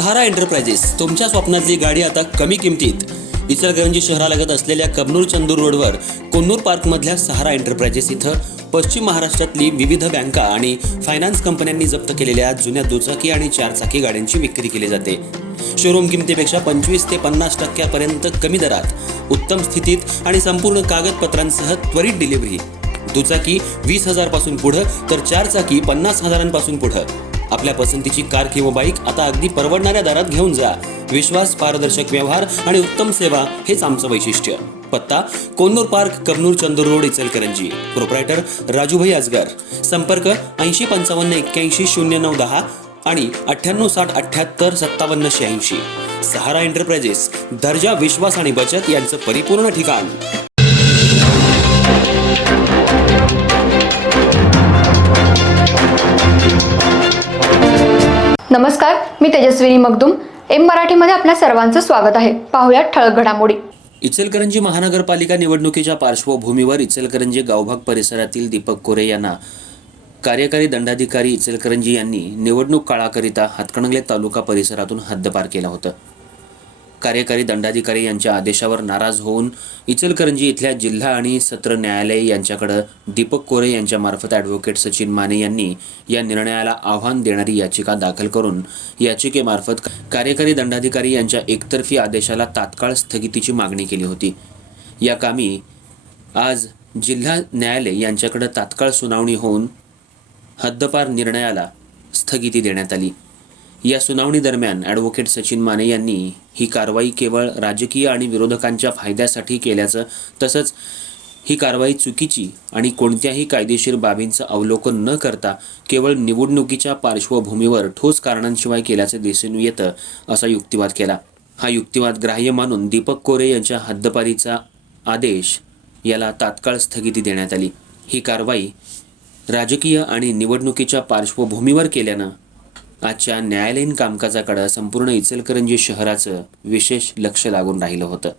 सहारा enterprises तुमच्या स्वप्नातली गाडी आता कमी किमतीत. इचलकरंजी शहरालगत असलेल्या कबनूर चंदूर रोडवर कोन्नूर पार्कमधल्या सहारा एंटरप्राइजेस इथं पश्चिम महाराष्ट्रातली विविध बँका आणि फायनान्स कंपन्यांनी जप्त केलेल्या जुन्या दुचाकी आणि चारचाकी गाड्यांची विक्री केली जाते. शोरूम किमतीपेक्षा 25 ते 50% कमी दरात, उत्तम स्थितीत आणि संपूर्ण कागदपत्रांसह त्वरित डिलिव्हरी. दुचाकी 20,000 पासून पुढे तर चारचाकी 50,000 पुढे. आपल्या पसंतीची कार किंवा बाईक आता अगदी परवडणाऱ्या दरात घेऊन जा. विश्वास, पारदर्शक व्यवहार आणि उत्तम सेवा हेच आमचं वैशिष्ट्य. पत्ता Konnur park, Kabnur Chandur road, Ichalkaranji. Proprietor Rajubhai Ajgar. संपर्क 8055810910 आणि 9860785786. सहारा एंटरप्राइजेस, दर्जा, विश्वास आणि बचत यांचं परिपूर्ण ठिकाण. नमस्कार, मी तेजस्विनी मगदूम. एम मराठीमध्ये आपल्या सर्वांचं स्वागत आहे. पाहूयात ठळक घडामोडी. इचलकरंजी महानगरपालिका निवडणुकीच्या पार्श्वभूमीवर इचलकरंजी गावभाग परिसरातील दीपक कोरे यांना कार्यकारी दंडाधिकारी इचलकरंजी यांनी निवडणूक काळाकरिता हातकणंगले तालुका परिसरातून हद्दपार केला होता. कार्यकारी दंडाधिकारी यांच्या आदेशावर नाराज होऊन इचलकरंजी इथल्या जिल्हा आणि सत्र न्यायालय यांच्याकडे दीपक कोरे यांच्या मार्फत ॲडव्होकेट सचिन माने यांनी या निर्णयाला आव्हान देणारी याचिका दाखल करून याचिकेमार्फत कार्यकारी दंडाधिकारी यांच्या एकतर्फी आदेशाला तात्काळ स्थगितीची मागणी केली होती. या कामी आज जिल्हा न्यायालय यांच्याकडे तात्काळ सुनावणी होऊन हद्दपार निर्णयाला स्थगिती देण्यात आली. या सुनावणी दरम्यान ॲडव्होकेट सचिन माने यांनी ही कारवाई केवळ राजकीय आणि विरोधकांच्या फायद्यासाठी केल्याचं, तसंच ही कारवाई चुकीची आणि कोणत्याही कायदेशीर बाबींचं अवलोकन न करता केवळ निवडणुकीच्या पार्श्वभूमीवर ठोस कारणांशिवाय केल्याचं दिसून येतं, असा युक्तिवाद केला. हा युक्तिवाद ग्राह्य मानून दीपक कोरे यांच्या हद्दपारीचा आदेश याला तात्काळ स्थगिती देण्यात आली. ही कारवाई राजकीय आणि निवडणुकीच्या पार्श्वभूमीवर केल्यानं आजच्या न्यायालयीन कामकाजाकडे संपूर्ण इचलकरंजी शहराचं विशेष लक्ष लागून राहिलं होतं.